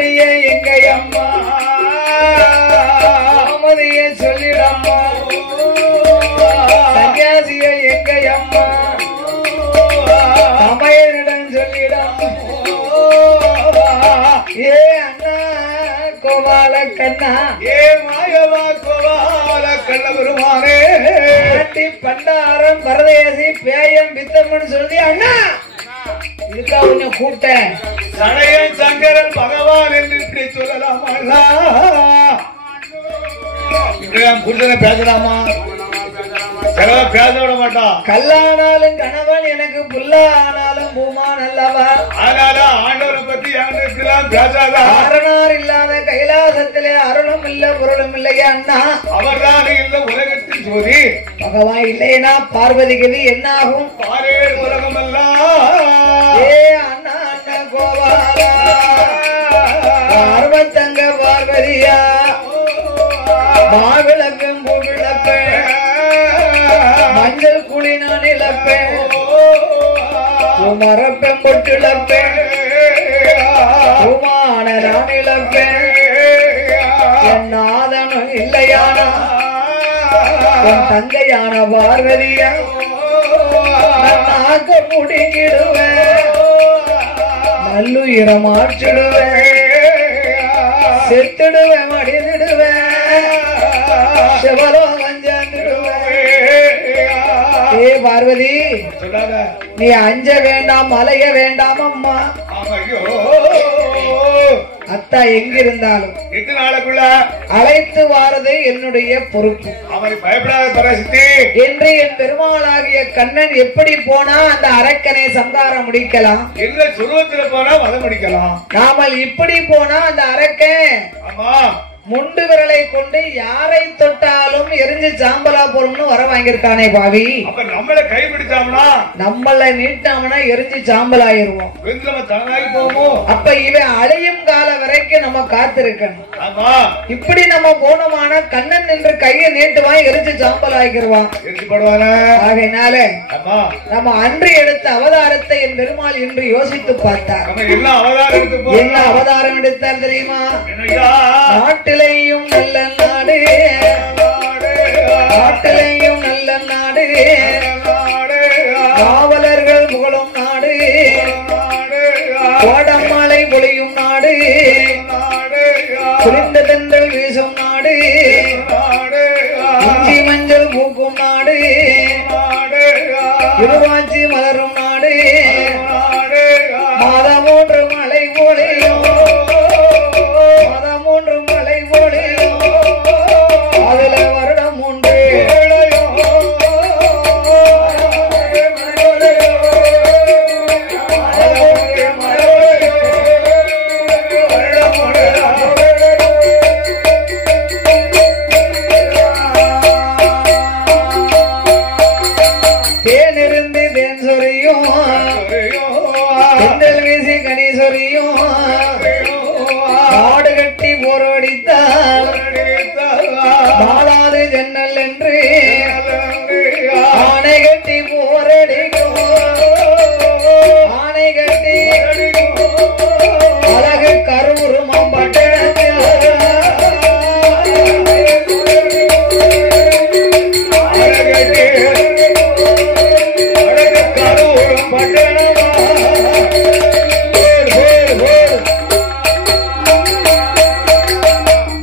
அம்மாடிய எங்க அம்மா அமதிய சொல்லிடம்மா சன்னியாசிய எங்க அம்மா சமையலிடம் சொல்லிடம்மா ஏ அண்ணா கோபால கண்ணா ஏ மாயவா கோபால கண்ண பெருமானே பண்டாரம் பரதேசி பேயம் பித்தம்னு சொல்லி அண்ணா இதுக்கா உன்னை கூப்பிட்டேன் சடையன் சங்கரன் பகவான் என்று இப்படி சொல்லலாமா இப்படி பேசலாமா பேச விட மாட்டான் கல்லானாலும் கணவன் எனக்கு புல்லா ஆனாலும் பூமான் அல்லவா ஆனாலும் ஆண்டவரை பத்தி யாருக்கெல்லாம் பேசாத அரணார் இல்லாத கைலாசத்திலே அருளும் இல்ல பொருளும் இல்லையா அண்ணா அவர்தான் இல்ல உலகத்தில் ஜோதி பகவான் இல்லைன்னா பார்வதிக்கு என்ன ஆகும் பாரே உலகம் எல்லாம் ஏ அண்ணா அண்ணா கோபாலா பார்வத்தங்க பார்வதியா மாவிளக்கும் பூவிளப்பேன் மஞ்சள் குழி நான் இழப்பேன் மரப்பெண் பொட்டு இழப்பேன் உமான நான் இழப்பேன் என் நாதனும் இல்லையானா என் தங்கையான பார்வதியா நாக்க முடிங்கிடுவேன் நல்லுயிரம் மாற்றிடுவேன் செத்துடுவேன் மடிந்துடுவேன் சிவலோகம் சேர்ந்துடுவேன் ஏ பார்வதி நீ அஞ்ச வேண்டாம் அலைய வேண்டாம் அம்மா அத்தா எங்கிருந்தாலும் 8 நாளுக்குள்ள அழைத்து வாரது என்னுடைய பொறுப்பு அவரை பயப்படாத பராசக்தி என்று என் பெருமாளாகிய கண்ணன் எப்படி போனா அந்த அரக்கனை சங்காரம் முடிக்கலாம் எங்க சுருவத்தில் போனா வதம் முடிக்கலாம் நாமல் இப்படி போனா அந்த அரக்கன் ஆமா முண்டு விரலை கொண்டு யாரை தொட்டாலும் எரிஞ்சு சாம்பலா போறோம்னு வர வாங்கியிருக்கானே பாவி அப்ப நம்மளை கைப்பிடிச்சாமனா நம்மள நீட்டாமனா எரிஞ்சு சாம்பல் ஆயிருவோம் அப்ப இவன் அழியும் கால வரைக்கும் நம்ம காத்திருக்கணும் இப்படி நம்ம போனோமான கண்ணன் நின்று கையை நீட்டுவான் எரிஞ்சு சாம்பல் ஆகிருவான் ஆகையினால நம்ம அன்று எடுத்த அவதாரத்தை என் பெருமாள் இன்று யோசித்து பார்த்தார் என்ன அவதாரம் எடுத்தார் தெரியுமா நாட்டிலையும் நல்ல நாடு நாட்டிலையும் நல்ல நாடு காவலர்கள் புகழும் நாடு கோடமலை பொழியும் நாடு குளிர்ந்த தென்றல் வீசும் நாடு இஞ்சி மஞ்சள் பூக்கும் நாடு இருவாச்சி மலரும் நாடு மாதம் 3 மலை பொழியும் அதுல வருடம் 3 தேனிருந்து தேன் சொரியும் தென்றல் வீசி கனி சொரியும் காடு கட்டி போராடித்தால் மாளாது ஜன்னல் என்று ஆணை கட்டி போரடிக்கும் ஆணை கட்டி அழகு கருவுருமம் பட்டணத்தில் அழகு கருவுரும் பட்டணமா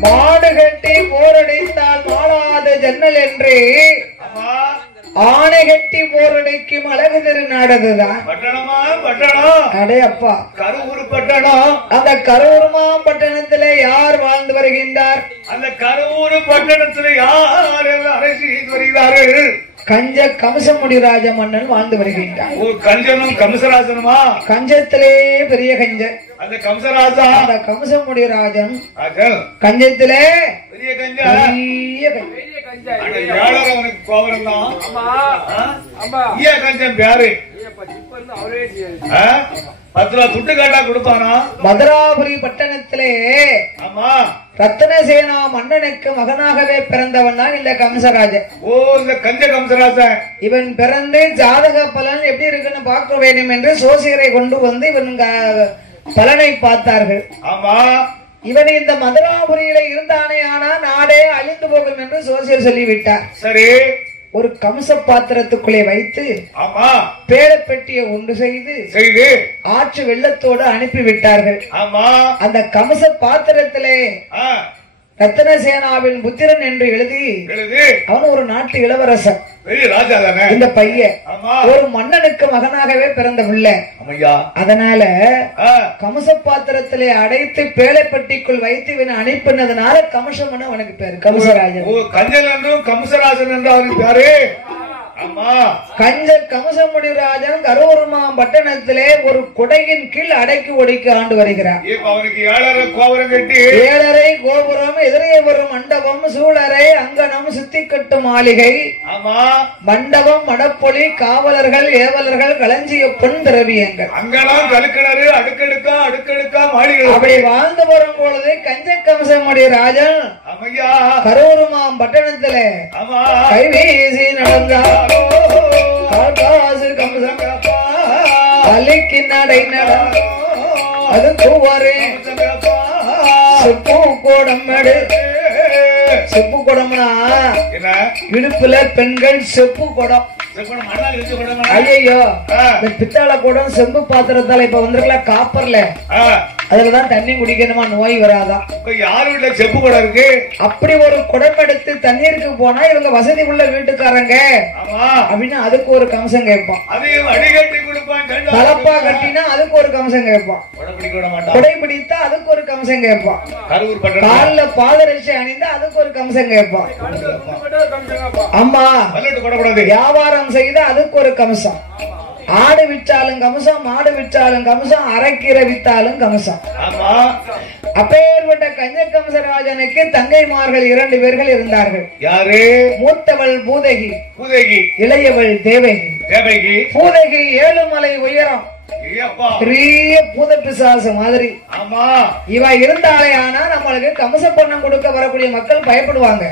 மாடு கட்டி போரடித்தால் மாளாத ஜன்னல் என்று ஆணை கட்டி போரடிக்கும் அழகு திரு நாடதுதான் அடே அப்பா கரூர் பட்டணம் அந்த கரூர்மா பட்டணத்திலே யார் வாழ்ந்து வருகின்றார் அந்த கரூர் பட்டணத்திலே யார் அரசு வருகிறார்கள் கஞ்ச கம்சமுடி ராஜ மன்னன் வாழ்ந்து வருகின்றார் கஞ்சனும் கம்சராஜனுமா கஞ்சத்திலே பெரிய கஞ்சன் அந்த கம்சராஜா அந்த கம்சமுடி ராஜன் கஞ்சத்திலே பெரிய கஞ்சன் கோபுரம் தான் கஞ்சன் பேரு 10 ரூபா துட்டு காட்டா கொடுப்பானா மதுராபுரி பட்டணத்திலே ஆமா ரத்னசேனா மன்னனுக்கு மகனாகவே பிறந்தவன் தான் இந்த கம்சராஜன் இந்த கஞ்ச கம்சராஜன் இவன் பிறந்து ஜாதக பலன் எப்படி இருக்குன்னு பார்க்க வேண்டும் என்று சோசியரை கொண்டு வந்து இவன் பலனை பார்த்தார்கள். ஆமா, இவன் இந்த மதுராபுரியில இருந்தானே ஆனா நாடே அழிந்து போகும் என்று சோசியர் சொல்லிவிட்டார். சரி, ஒரு கம்ச பாத்திரத்துக்குள்ளே வைத்து ஆமா பேடப்பெட்டியை உண்டு செய்து ஆற்று வெள்ளத்தோடு அனுப்பிவிட்டார்கள். ஆமா, அந்த கம்ச பாத்திரத்திலே ரத்தனசேனாவின் புத்திரன் என்று எழுதி அவன் ஒரு நாட்டு இளவரசன், ராஜா தானே இந்த பையன். ஒரு மன்னனுக்கு மகனாகவே பிறந்த பிள்ளை. அதனால கம்ச பாத்திரத்திலே அடைத்து பேழைப்பட்டிக்குள் வைத்து இவனை அனுப்பினதுனால கம்சமன் அவனுக்கு பேரு கம்சராஜன். கஞ்சன் என்றும் கம்சராஜன் என்று அவருக்கு பேரு. கஞ்சர் கம்சமுனிராஜன் கரூர்மா பட்டணத்திலே ஒரு குடையின் கீழ் அடைக்கு ஒடுக்கி ஆண்டு வருகிறார். அவனுக்கு 7 கோபுரம் கட்டி 7 கோபுரம், எதிரே வரும் மண்டபம், சூழரை, அங்கனம், சுத்திக்கட்டு மாளிகை, மண்டபம், மடப்பொலி, காவலர்கள், ஏவலர்கள், களஞ்சிய பொன் திரவியங்கள், அங்கனம், கழுக்கிணறு, அடுக்கடுக்கா மாளிகை. அப்படி வாழ்ந்து வரும் பொழுது கஞ்ச கம்சமுனிராஜன் கரூர்மாம் பட்டணத்திலே கைவீசி நடந்தார். அலைக்கு நடை நட அது கூவாரு செப்பு கோடம்படு. செப்பு குடம்னா இடுப்புல பெண்கள் செப்பு குடம். ஐயோ, பித்தாள குடம் செம்பு பாத்திரத்தால இப்ப வந்திருக்கலாம் காப்பர்ல, அதுலதான் தண்ணி குடிக்கணுமா, நோய் வராதான். யாரு வீட்டுல செப்பு குடம் இருக்கு? அப்படி ஒரு குடம் எடுத்து தண்ணீருக்கு போனா இவங்க வசதி உள்ள வீட்டுக்காரங்க அப்படின்னு அதுக்கு ஒரு கம்சம் கேட்பான். தலப்பா கட்டினா அதுக்கு ஒரு கம்சம் கேட்பான். குடை பிடித்தா அதுக்கு ஒரு கம்சம் கேட்பான். கால்ல பாதரட்சை அணிந்தா அதுக்கு ஒரு கம்சம் கேட்பான். அம்மா வியாபாரம் செய்தா அதுக்கு ஒரு கம்சம். ஆடு விற்றாலும் கம்சம், மாடு விற்றாலும் கம்சம், அரைக்கீரை வித்தாலும் கம்சம். அப்பேற்பட்ட கஞ்ச கம்சராஜனுக்கு தங்கைமார்கள் 2 பேர்கள் இருந்தார்கள். யாரு? மூத்தவள் பூதகி, இளையவள் தேவகி. பூதகி 7 மலை உயரம், பெரிய பூத பிசாசு மாதிரி. இவ இருந்தாலே ஆனா நம்மளுக்கு கம்ச பண்ணம் கொடுக்க வரக்கூடிய மக்கள் பயப்படுவாங்க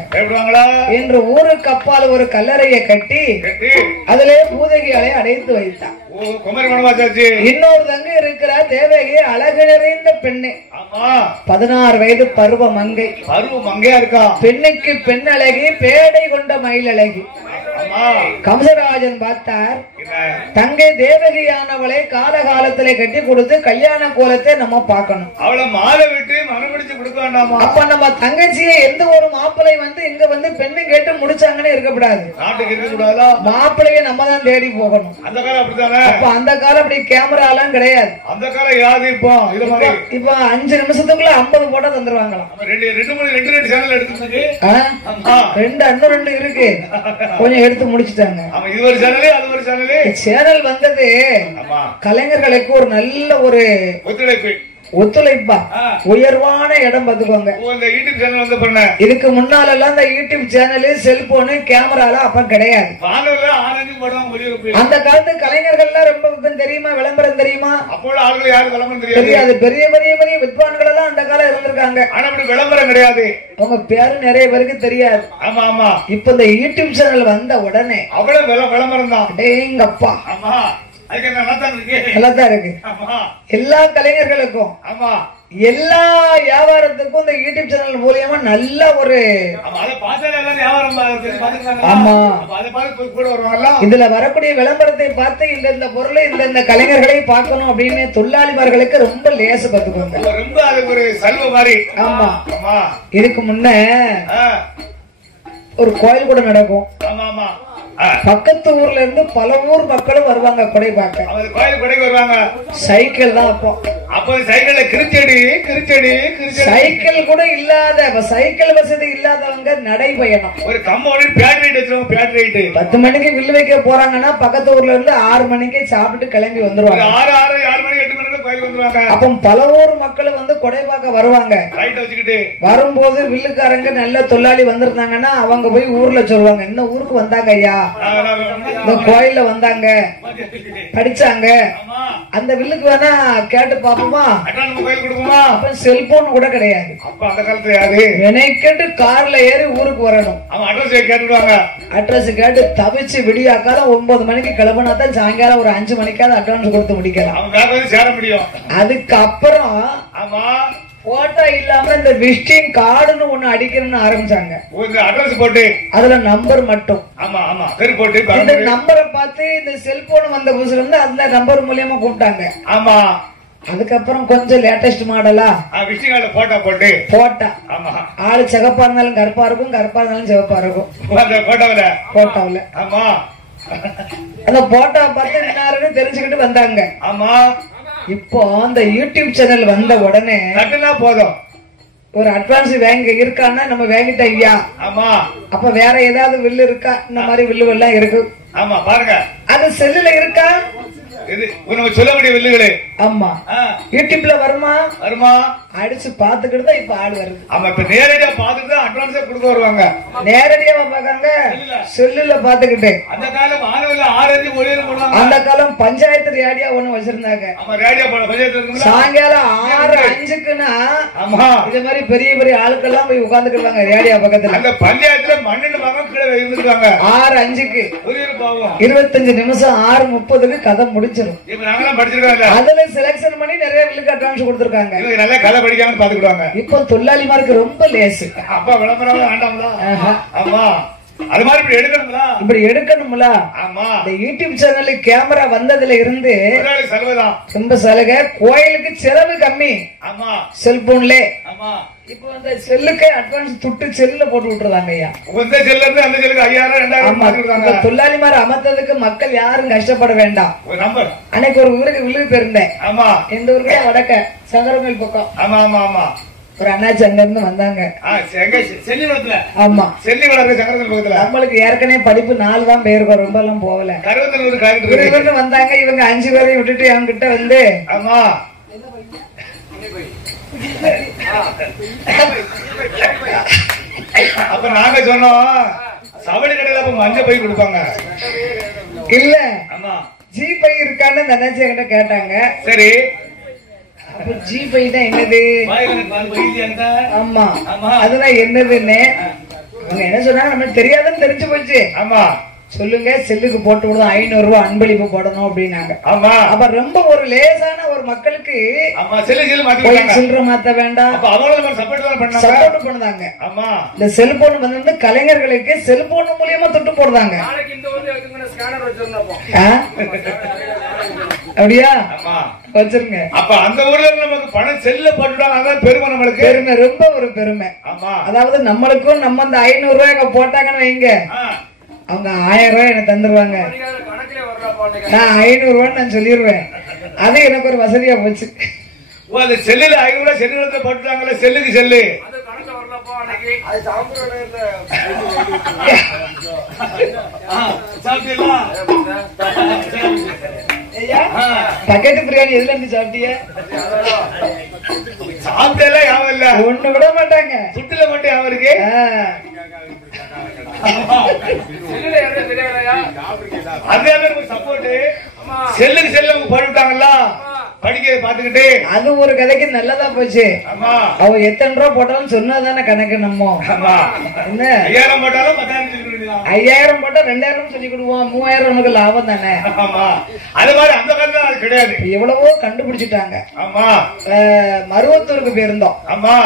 என்று ஊருக்கு அப்பால் ஒரு கல்லறையை கட்டி அதிலே பூதகிகளை அடைத்து வைத்தான். இன்னொரு தங்க இருக்கிற தேவகி அழகு நிறைந்த பெண்ணு, 16 வயது பருவ மங்கையா இருக்கா. பெண்ணுக்கு பெண் அழகி, பேடை கொண்ட மயில் அழகி. கம்சராஜன் பார்த்தார், தங்கை தேவகியானவளை காலகாலத்திலே கட்டி கொடுத்து கல்யாண கோலத்தை நம்ம பார்க்கணும். அவளை மாலை விட்டு மனம் முடிச்சு கொடுக்க வேண்டாமா? அப்ப நம்ம தங்கச்சியை எந்த ஒரு மாப்பிள்ளை வந்து இங்க வந்து பெண்ணு கேட்டு முடிச்சாங்கன்னு இருக்கக்கூடாது. நாட்டுக்கு இருக்கக்கூடாதா? மாப்பிள்ளைய நம்ம தான் தேடி போகணும். அந்த காலம் அப்படித்தானே. அப்ப அந்த காலம் அப்படி கேமரா எல்லாம் கிடையாது. அந்த காலம் யாது இப்போ இது மாதிரி இப்ப 5 நிமிஷத்துக்குள்ள 50 போட்டோ தந்துருவாங்களாம். 2 சேனல் எடுத்து 2 இருக்கு, கொஞ்சம் எடுத்து முடிச்சுட்டாங்க. இது ஒரு சேனல், அது ஒரு சேனல் வந்தது கலைஞர்களுக்கு ஒரு நல்ல ஒரு ஒத்துழைப்பா, உயர்வான இடம் பாத்துக்கோங்க. இதுக்கு முன்னால எல்லாம் இந்த யூடியூப் சேனல், செல்போனு, கேமரா அப்ப கிடையாது. அந்த காலத்து கலைஞர்கள் எல்லாம் ரொம்ப தெரியுமா, விளம்பரம் தெரியுமா? தெரியாது. பெரிய பெரிய பெரிய வித்வான்கள் எல்லாம் அந்த காலம் இருந்திருக்காங்க. விளம்பரம் கிடையாது. உங்க பேரு நிறைய பேருக்கு தெரியாது. இப்ப இந்த யூடியூப் சேனல் வந்த உடனே அவ்வளவு விளம்பரம் தான். எங்கப்பா நல்லாதான் இருக்கு. எல்லா கலைஞர்களுக்கும் எல்லா வியாபாரத்துக்கும் இந்த யூடியூப் சேனல் மூலியமா நல்ல ஒரு இதுல வரக்கூடிய விளம்பரத்தை பார்த்து இந்த பொருளை இந்த கலைஞர்களை பார்க்கணும் அப்படின்னு தொழிலாளிமார்களுக்கு ரொம்ப லேச பார்த்துக்கோங்க. ரொம்ப அது ஒரு செல்வ மாதிரி. ஆமா, இதுக்கு முன்ன ஒரு கோயில் கூட நடக்கும். பக்கத்து ஊர்ல இருந்து பல ஊர் மக்களும் வருவாங்க கொடை பார்க்க. கோயில் கொடைக்கு வருவாங்க. சைக்கிள் தான் அப்போ சைக்கிள்ல கிருச்சடி சைக்கிள் கூட இல்லாத, சைக்கிள் வசதி இல்லாதவங்க நடைபயணம். ஒரு கம்மோடு பேட்டரி 10 மணிக்கு வில்லு வைக்க போறாங்கன்னா பக்கத்து ஊர்ல இருந்து 6 மணிக்கு சாப்பிட்டு கிளம்பி வந்துருவாங்க. 6 மணி 8 மணி கோயில் வந்துருவாங்க. அப்ப பல ஊர் மக்களும் வந்து கொடை பார்க்க வருவாங்க. வரும்போது வில்லுக்காரங்க நல்ல தொழிலாளி வந்திருந்தாங்கன்னா அவங்க போய் ஊர்ல சொல்லுவாங்க, இன்னும் ஊருக்கு வந்தாங்க ஐயா, இந்த கோயில்ல வந்தாங்க, படிச்சாங்க, அந்த வில்லுக்கு வேணா கேட்டு பாப்போமா? அட்வான்ஸ் கோயில் கொடுப்போமா? அப்ப செல்போன் கூட கிடையாது. அப்ப அந்த காலத்துல யாரு நினைக்கிட்டு கார்ல ஏறி ஊருக்கு வரணும். அவன் அட்ரஸ் கேட்டுடுவாங்க. அட்ரஸ் கேட்டு தவிச்சு விடியாக்கால 9 மணிக்கு கிளம்பினா தான் சாயங்காலம் ஒரு 5 மணிக்காவது அட்வான்ஸ் கொடுத்து முடிக்கலாம். அவன் வேற வந்து சேர முடியும். அதுக்கப்புறம் ஆமா போட்டோ இல்லாம இந்த விசிட்டிங் கார்டுன்னு ஒண்ணு அடிக்கணும்னு ஆரம்பிச்சாங்க. அட்ரஸ் போட்டு அதுல நம்பர் மட்டும். ஆமா ஆமா பேர் போட்டு இந்த நம்பரை பார்த்து இந்த செல்போன் வந்த புதுசுல இருந்து அந்த நம்பர் மூலியமா கூப்பிட்டாங்க. ஆமா அதுக்கப்புறம் கொஞ்சம் லேட்டஸ்ட் மாடலா விசிட்டிங் கார்டு போட்டோ போட்டு போட்டா. ஆமா ஆளு சிகப்பா இருந்தாலும் கருப்பா இருக்கும், கருப்பா இருந்தாலும் சிவப்பா இருக்கும். போட்டோவில் ஆமா அந்த போட்டோ பார்த்து என்னாருன்னு தெரிஞ்சுக்கிட்டு வந்தாங்க. ஆமா இப்போ அந்த யூடியூப் சேனல் வந்த உடனே போதும் ஒரு அட்வான்ஸ் வாங்க இருக்கான்னா நம்ம வாங்கிட்ட ஐயா. ஆமா அப்ப வேற ஏதாவது வில்லு இருக்கா? இந்த மாதிரி வில்லு எல்லாம் இருக்கு. ஆமா பாருங்க அது செல்லுல இருக்கா? சொல்ல முடிய வில்லுகளே. ஆமா யூடியூப்ல வருமா? வருமா அடிச்சு பாத்துக்கிட்டு தான் இப்ப ஆள் வருது. ஆமா இப்ப நேரடியா பாத்துட்டு தான் அட்வான்ஸே கொடுக்க வருவாங்க. நேரடியா பாக்காங்க செல்லுல பாத்துக்கிட்டு. அந்த காலம் ஆளுல 6 அஞ்சு ஒளியில போடுவாங்க. அந்த காலம் பஞ்சாயத்து ரேடியா ஒண்ணு வச்சிருந்தாங்க. ஆமா ரேடியா போட பஞ்சாயத்து சாயங்காலம் 6:05க்குன்னா ஆமா இது மாதிரி பெரிய பெரிய ஆளுக்கெல்லாம் போய் உட்கார்ந்துக்குவாங்க ரேடியா பக்கத்துல. அந்த பஞ்சாயத்துல மண்ணில் மரம் கீழே இருந்துருக்காங்க. 6:05க்கு 25 நிமிஷம் 6:30க்கு கதை முடிச்சிடும். இப்ப நாங்களாம் படிச்சிருக்கோம். அதுல செலக்ஷன் பண்ணி நிறைய வில்லுக்கு அட்வான்ஸ் கொடுத்திருக்காங்க. இவங்க நல்லா கதை படிக்காம பாத்துக்கிடுவாங்க. இப்போ தொழிலாளிமாருக்கு ரொம்ப லேசு. அப்பா விளம்பரம் வேண்டாம்ல. ஆமா அது மாதிரி இப்படி எடுக்கணும்ல. இப்படி எடுக்கணும்ல. ஆமா இந்த யூடியூப் சேனலுக்கு கேமரா வந்ததுல இருந்து ரொம்ப சலுகை. கோயிலுக்கு செலவு கம்மி. ஆமா செல்போன்ல. ஆமா இப்போ அந்த செல்லுக்கு அட்வான்ஸ் துட்டு செல்லுல போட்டு விட்டுறாங்க ஐயா. இந்த செல்ல இருந்து அந்த செல்லுக்கு 5000 2000 தொழிலாளிமார் அமர்த்ததுக்கு மக்கள் யாரும் கஷ்டப்பட வேண்டாம். அன்னைக்கு ஒரு ஊருக்கு விழுது போயிருந்தேன். ஆமா இந்த ஊருக்கு வடக்க சங்கரமேல் பக்கம். ஆமா ஆமா ஆமா ஒரு அண்ணாச்சி அங்க இருந்து வந்தாங்க. ஆமா நம்மளுக்கு ஏற்கனவே படிப்பு 4 தான் போயிருக்கோம், ரொம்ப எல்லாம் போகல. வந்தாங்க இவங்க 5 பேரையும் விட்டுட்டு அவங்க கிட்ட வந்து ஆமா அப்ப நாங்க சொன்னோம் சவடி கடையில மஞ்சள் பை கொடுப்பாங்க இல்ல ஜி பை இருக்கான்னு அந்த அண்ணாச்சி என்கிட்ட கேட்டாங்க. சரி அப்ப ஜி பை தான் என்னது? ஆமா அதுதான் என்னதுன்னு அவங்க என்ன சொன்னாங்க நமக்கு தெரியாதுன்னு தெரிஞ்சு போச்சு. ஆமா சொல்லுங்க செல்லுக்கு போட்டு விடுவோம் 500 ரூபாய் அன்பளிப்பு போடணும் அப்படின்னாங்க. ஆமா அப்ப ரொம்ப ஒரு லேசான ஒரு மக்களுக்கு சில்லற மாத்த வேண்டாம் சப்போர்ட் பண்ணுதாங்க. ஆமா இந்த செல்போன் வந்து கலைஞர்களுக்கு செல்போன் மூலியமா தொட்டு போடுறாங்க. அப்படியா வச்சிருங்க. அப்ப அந்த ஊர்ல நமக்கு பணம் செல்ல போட்டுட்டாங்க. அதான் பெருமை நம்மளுக்கு. பெருமை ரொம்ப ஒரு பெருமை. ஆமா அதாவது நம்மளுக்கும் நம்ம அந்த 500 ரூபாய் போட்டாங்கன்னு வைங்க அவங்க 1000 ரூபாய் எனக்கு தந்துருவாங்க. நான் 500 ரூபான்னு நான் சொல்லிடுவேன். அது எனக்கு ஒரு வசதியா போச்சு. செல்லுல 500 ரூபாய் செல்லுல போட்டுட்டாங்கல்ல செல்லுக்கு செல்லு பக்கெட்டு பிரியாணி எதுல இருந்து சாப்பிட்டிய? சாப்பிட்டே யாவும் இல்ல ஒண்ணு விட மாட்டாங்க. சுட்டுல மட்டும் யாவும் இருக்கு. சப்போர்ட் செல்லுக்கு செல்லு போட்டுட்டாங்கல்ல படிக்கிறத பாத்துக்கிட்டு அது ஒரு கதைக்கு நல்லதா போச்சு. அவங்க எத்தனை ரூபா போட்டாலும் சொன்னதானே கணக்கு. நம்ம என்ன 5000 போட்டாலும் 5000 போட்டா 2000 சொல்லி கொடுவோம். 3000 உனக்கு லாபம் தானே. அது மாதிரி அந்த காலத்துல அது கிடையாது. எவ்வளவோ கண்டுபிடிச்சிட்டாங்க. ஆமா மருவத்தூருக்கு போயிருந்தோம். ஆமா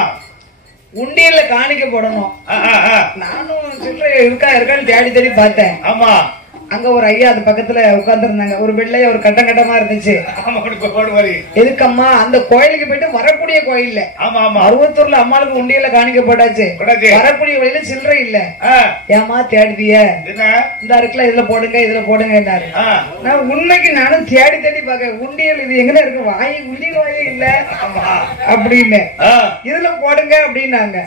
உண்டியல்ல காணிக்க போடணும். நானும் சில்லறை இருக்கான்னு தேடி தேடி பார்த்தேன். ஆமா அங்க ஒரு ஐயா அது பக்கத்துல உட்கார்ந்து இருந்தாங்க. ஒரு வெள்ளைய ஒரு கட்டம் கட்டமா இருந்துச்சு. எதுக்கம்மா அந்த கோயிலுக்கு போயிட்டு வரக்கூடிய கோயில்ல அருவத்தூர்ல அம்மாளுக்கு உண்டியல காணிக்க போட்டாச்சு. வரக்கூடிய வழியில சில்லறை இல்ல. ஏமா தேடுதிய இந்த இருக்குல இதுல போடுங்க இதுல போடுங்க. நான் உண்மைக்கு நானும் தேடி தேடி பாக்க உண்டியல் இது எங்க இருக்கு வாய் உண்டியல் வாயே இல்ல அப்படின்னு இதுல போடுங்க அப்படின்னாங்க.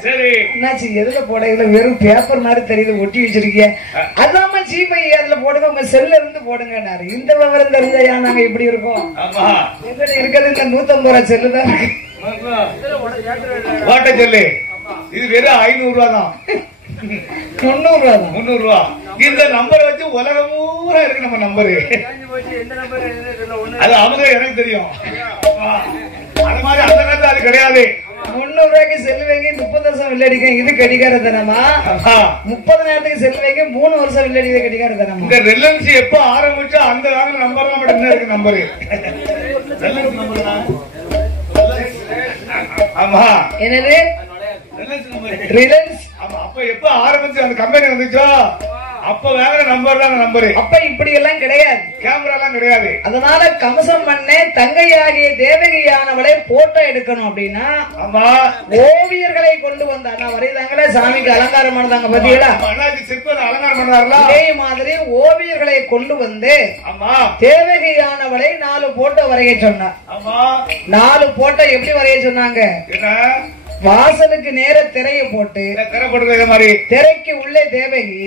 என்னாச்சு எதுல போட? இதுல வெறும் பேப்பர் மாதிரி தெரியுது ஒட்டி வச்சிருக்கீங்க. அதாம ஜிபை அதுல போடுங்க உங்க செல்ல இருந்து போடுங்க. இந்த விவரம் தெரிஞ்சா நாங்க இப்படி இருக்கோம். இருக்கிறது இந்த 150 ரூபாய் செல்லுதான் இருக்கு. இது வெறும் 500 ரூபாய் தான். 300 ரூபாய் தான். 300 ரூபாய் இந்த நம்பரை வச்சு உலகம் பூரா இருக்கு நம்ம நம்பரு. அது அவங்க எனக்கு தெரியும். அது மாதிரி அந்த காலத்துல அது கிடையாது. 300 ரூபாய்க்கு செல்லுவேங்க 30 வருஷம் வில்லடிக்க இது கடிகார தனமா? 30 நேரத்துக்கு செல்லுவேங்க 3 வருஷம் வில்லடிக்க கடிகார தனமா? இந்த ரிலையன்ஸ் எப்ப ஆரம்பிச்சா அந்த கால நம்பர் தான் மட்டும் இருக்கு நம்பரு. ஆமா என்னது ரிலையன்ஸ்? ஆமா அப்ப எப்ப ஆரம்பிச்சு அந்த கம்பெனி வந்துச்சோ அப்ப வேற நம்பர் தான் நம்பரு. அப்ப இப்படி எல்லாம் கிடையாது, கேமரா எல்லாம் கிடையாது. அதனால கம்சம் பண்ண தங்கையாகிய தேவகியானவளை போட்டோ எடுக்கணும் அப்படின்னா ஆமா ஓவியர்களை கொண்டு வந்தார். நான் வரைதாங்களே சாமிக்கு அலங்காரம் பண்ணாங்க பாத்தீங்களா? சிற்பம் அலங்காரம் பண்ணார்களா? அதே மாதிரி ஓவியர்களை கொண்டு வந்து ஆமா தேவகியானவளை 4 போட்டோ வரைய சொன்னார். ஆமா 4 போட்டோ எப்படி வரைய சொன்னாங்க? வாசலுக்கு நேர திரையை போட்டு திரைக்கு உள்ளே தேவகி,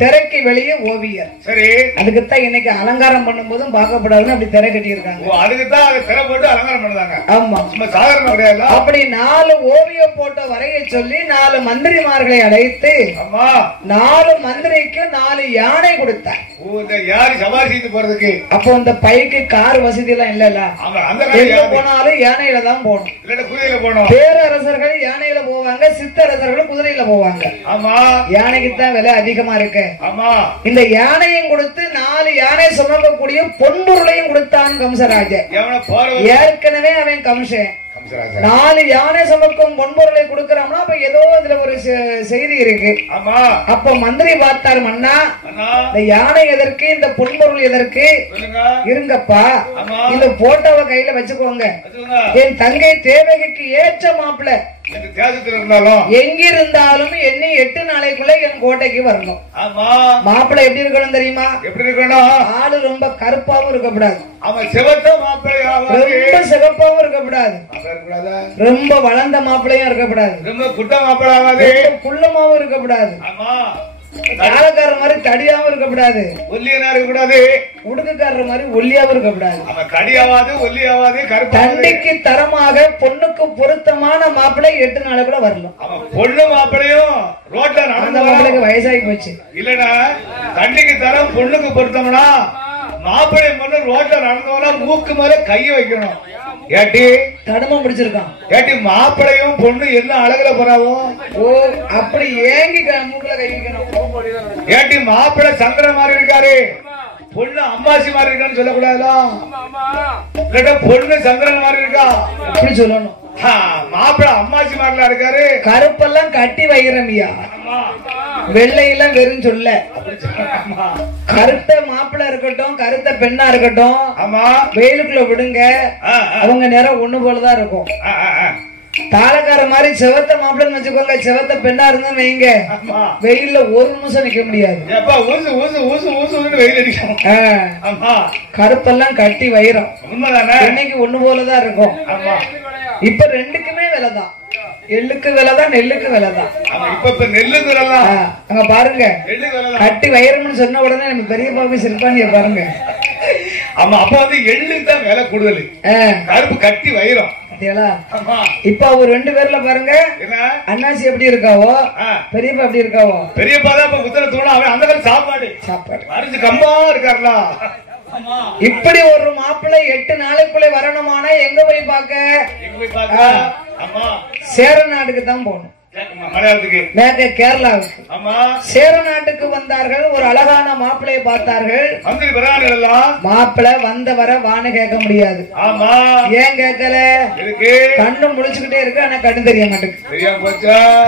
திரைக்கு வெளியே ஓவியர். சரி, அதுக்குத்தான் இன்னைக்கு அலங்காரம் பண்ணும் போதும் பார்க்கப்படாதுன்னு அப்படி திரை கட்டி இருக்காங்க. அதுக்குதான் திரை போட்டு அலங்காரம் பண்ணுவாங்க. ஆமா, சாதாரண கிடையாது. அப்படி 4 ஓவிய போட்டோ வரைய சொல்லி 4 மந்திரிமார்களை அழைத்து 4 மந்திரிக்கு 4 யானை கொடுத்தார். யாரு சவாரி செய்து போறதுக்கு? அப்போ இந்த பைக்கு கார் வசதி எல்லாம் இல்லல்ல, எங்க போனாலும் யானையில தான் போகணும். பேரரசர்கள் யானையில போவாங்க, சித்தரசர்கள் குதிரையில போவாங்க. ஆமா, யானைக்கு தான் விலை அதிகமா இருக்கு. ஆமா, இந்த யானையும் கொடுத்து 4 யானை சுமக்கக்கூடிய பொன்பொருளையும் கொடுத்தான் கம்சராஜ. ஏற்கனவே அவன் கம்சன் 4 யானை சுமக்கும் பொன்பொருளை கொடுக்கறான்னா அப்ப ஏதோ இதுல ஒரு செய்தி இருக்கு. ஆமா, அப்ப மந்திரி பார்த்தார், மன்னா இந்த யானை எதற்கு, இந்த பொன்பொருள் எதற்கு? இருங்கப்பா, இந்த போட்டோவை கையில வச்சுக்கோங்க. என் தங்கை தேவகிக்கு ஏற்ற மாப்பிள்ள எங்கிருந்தாலும் எண்ணி 8 நாளைக்குள்ள என் கோட்டைக்கு வரணும். மாப்பிள்ளை எப்படி இருக்கணும் தெரியுமா? எப்படி இருக்கணும்? ஆளு ரொம்ப கருப்பாவும் இருக்கக்கூடாது, அவன் சிவத்த மாப்பிள்ளையா ரொம்ப சிவப்பாவும் இருக்கக்கூடாது, ரொம்ப வளர்ந்த மாப்பிள்ளையும் இருக்கக்கூடாது, ரொம்ப குட்ட மாப்பிள்ளாவது குள்ளமாவும் இருக்கக்கூடாது, காலக்காரர் மாதிரி தடியாவும் இருக்கக்கூடாது, ஒல்லியனா இருக்கக்கூடாது, உடுக்குக்காரர் மாதிரி ஒல்லியாவும் இருக்கக்கூடாது, தடியாவாது ஒல்லியாவாது. தண்டிக்கு தரமாக பொண்ணுக்கு பொருத்தமான மாப்பிள்ளை 8 நாள் கூட வரலாம். பொண்ணு மாப்பிள்ளையும் ரோட்ல நடந்த மாப்பிள்ளைக்கு வயசாகி போச்சு இல்லடா. தண்டிக்கு தரம் பொண்ணுக்கு பொருத்தம்னா மாப்பிள்ளை பொண்ணு ரோட்ல நடந்தவனா மூக்கு மேல கைய வைக்கணும். ஏட்டி தடமம் பிடிச்சிருக்கான். ஏட்டி மாப்பிளையும் பொண்ணு என்ன அழகுல போறாவோ ஓ அப்படி ஏங்கி மூக்குல கை வைக்கணும். ஏட்டி மாப்பிள்ளை சந்திரன் மாதிரி இருக்காரு, பொண்ணு அம்பாசி மாதிரி இருக்கான்னு சொல்லக்கூடாதா? பொண்ணு சந்திரன் மாதிரி இருக்கா அப்படி சொல்லணும். மாப்பிள்ளை அம்மாசி மாதிரிலாம் இருக்காரு, கருப்பெல்லாம் கட்டி வைக்கிறமியா, வெள்ளையெல்லாம் வெறும் சொல்ல. கருத்த மாப்பிள்ளை இருக்கட்டும், கருத்த பெண்ணா இருக்கட்டும், ஆமா வெயிலுக்குள்ள விடுங்க, அவங்க நேரம் ஒண்ணு போலதான் இருக்கும். தாளக்கார மாதிரி செவத்த மாப்பிள்ளைன்னு வச்சுக்கோங்க, செவத்த பெண்ணா இருந்தா வைங்க, வெயில்ல ஒரு நிமிஷம் நிக்க முடியாது, வெயில் அடிக்கும். கருப்பெல்லாம் கட்டி வைரம், இன்னைக்கு ஒண்ணு போலதான் இருக்கும். இப்ப ரெண்டுக்குமே விலைதான், எள்ளுக்கு விலைதான் நெல்லுக்கு விலைதான். இப்ப நெல்லுக்கு விலைதான். அங்க பாருங்க, கட்டி வைரம்னு சொன்ன உடனே நம்ம பெரிய பாபு சிற்பாண்டிய பாருங்க. ஆமா, அப்ப வந்து எள்ளுக்கு தான் விலை கூடுதல், கருப்பு கட்டி வைரம். இப்ப அவர் 2 பேர்ல பாருங்க, அண்ணாச்சி எப்படி இருக்காவோ, பெரியப்பா எப்படி இருக்காவோ. பெரியப்பா தான் இப்ப புத்தர தூணா, அவன் அந்த கால சாப்பாடு அரிஞ்சு கம்பா இருக்காருல. இப்படி ஒரு மாப்பிள்ளை 8 நாளைக்குள்ள வரணுமானா எங்க போய் பாக்க? சேர நாட்டுக்கு தான் போகணும், கேரளாவுக்கு. சேர நாட்டுக்கு வந்தார்கள், ஒரு அழகான மாப்பிள்ளையை பார்த்தார்கள். மாப்பிள்ளை வந்தவரை வான்னு கேட்க முடியாது. ஏன் கேட்கல? கண்ணு முடிச்சுக்கிட்டே இருக்கு, ஆனா கண்ணு தெரிய மாட்டேங்குது.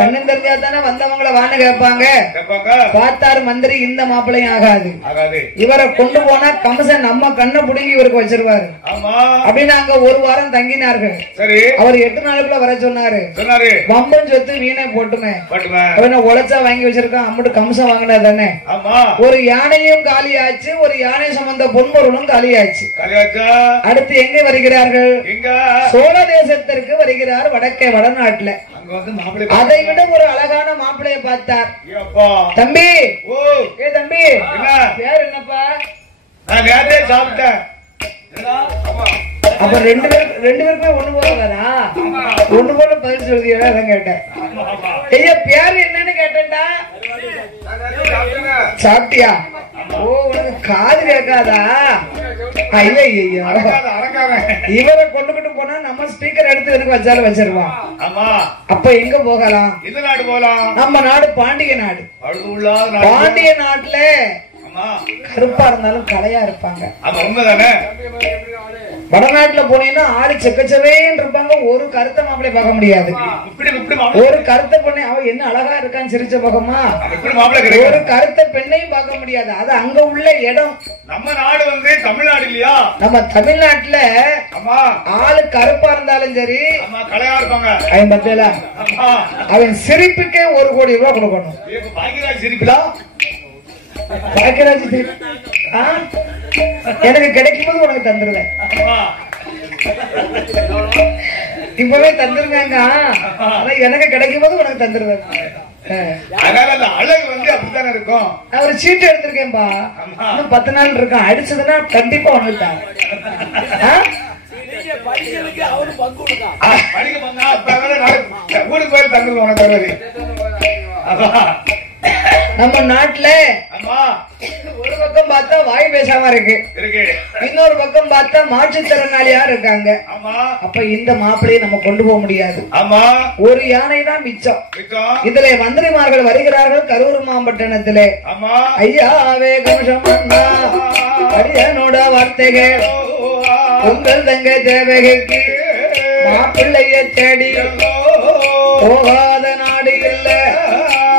கண்ணு தெரிஞ்சா தானே வந்தவங்களை வான்னு கேட்பாங்க. பார்த்தாரு மந்திரி, இந்த மாப்பிள்ளையும் ஆகாது, இவரை கொண்டு போனா கம்சன் நம்ம கண்ணை புடுங்கி இவருக்கு வச்சிருவாரு அப்படின்னு அங்க 1 வாரம் தங்கினார்கள். அவர் 8 நாளுக்குள்ள வர சொன்னாரு. வம்பன் சொத்து வீணை போட்டுமே, உழைச்சா வாங்கி வச்சிருக்கான், அம்மட்டு கம்சம் வாங்கினா தானே. ஒரு யானையும் காலியாச்சு, ஒரு யானை சம்பந்த பொன்பொருளும் காலியாச்சு. அடுத்து எங்க வருகிறார்கள்? சோழ தேசத்திற்கு வருகிறார், வடக்கே வடநாட்டுல. அதை விட ஒரு அழகான மாப்பிள்ளைய பார்த்தார். தம்பி, ஏ தம்பி, பேர் என்னப்பா? நான் நேரே சாப்பிட்டேன். அப்ப 2 பேருக்குமே ஒண்ணு போலதானா? ஒண்ணு போல பதில் சொல்றீங்களா கேட்டேன். ஐயா பேரு என்னன்னு கேட்டேன்டா. சாப்பிட்டியா? ஓ, உனக்கு காது கேட்காதா? இவரை கொண்டுகிட்டு போனா நம்ம ஸ்பீக்கர் எடுத்து எனக்கு வச்சாலும் வச்சிருவான். அப்ப எங்க போகலாம்? இந்த நாடு போகலாம். நம்ம நாடு பாண்டிய நாடு. பாண்டிய நாட்டுல கருப்பா இருந்தாலும் கலையா இருப்பாங்க. உண்மைதானே? வடநாட்டுல போனீங்கன்னா ஆடு செக்கச்சவேன்னு இருப்பாங்க. ஒரு கருத்தை மாப்பிளை பார்க்க முடியாது. ஒரு கருத்த பொண்ணை அவ என்ன அழகா இருக்கான்னு சிரிச்ச பக்கமா ஒரு கருத்த பெண்ணையும் பார்க்க முடியாது. அது அங்க உள்ள இடம். நம்ம நாடு வந்து தமிழ்நாடு இல்லையா? நம்ம தமிழ்நாட்டுல ஆளு கருப்பா இருந்தாலும் சரி கலையா இருப்பாங்க. அவன் பத்தியா அவன் சிரிப்புக்கே 1 கோடி ரூபாய் கொடுக்கணும். பாக்கியராஜ் சிரிப்புலா? பாக்கியராஜ் எனக்கு கிடைக்கும் போது உனக்கு தந்துருவேன். இப்பவே தந்துருங்க. எனக்கு கிடைக்கும் போது உனக்கு தந்துருவேன். அழகு வந்து அப்படித்தானே இருக்கும். நான் ஒரு சீட்டு எடுத்திருக்கேன்பா. 10 நாள் இருக்கான். அடிச்சதுன்னா கண்டிப்பா உனக்கு தான். ஊருக்கு போய் தந்துருவோம் உனக்கு. நம்ம நாட்டுல ஒரு பக்கம் பார்த்தா வாய் பேசாம இருக்கு, இன்னொரு பக்கம் பார்த்தா மாற்றுத்திறனாளியா இருக்காங்க. அப்ப இந்த மாப்பிள்ளையை நம்ம கொண்டு போக முடியாது. ஒரு யானை தான் மிச்சம். இதுல மந்திரிமார்கள் வருகிறார்கள் கரூர் மாவட்டத்திலே. ஐயாவே கோஷம் அடியனோட வார்த்தைகள் உங்கள் தங்க தேவைகளுக்கு மாப்பிள்ளைய தேடி போகாத நாடு இல்ல,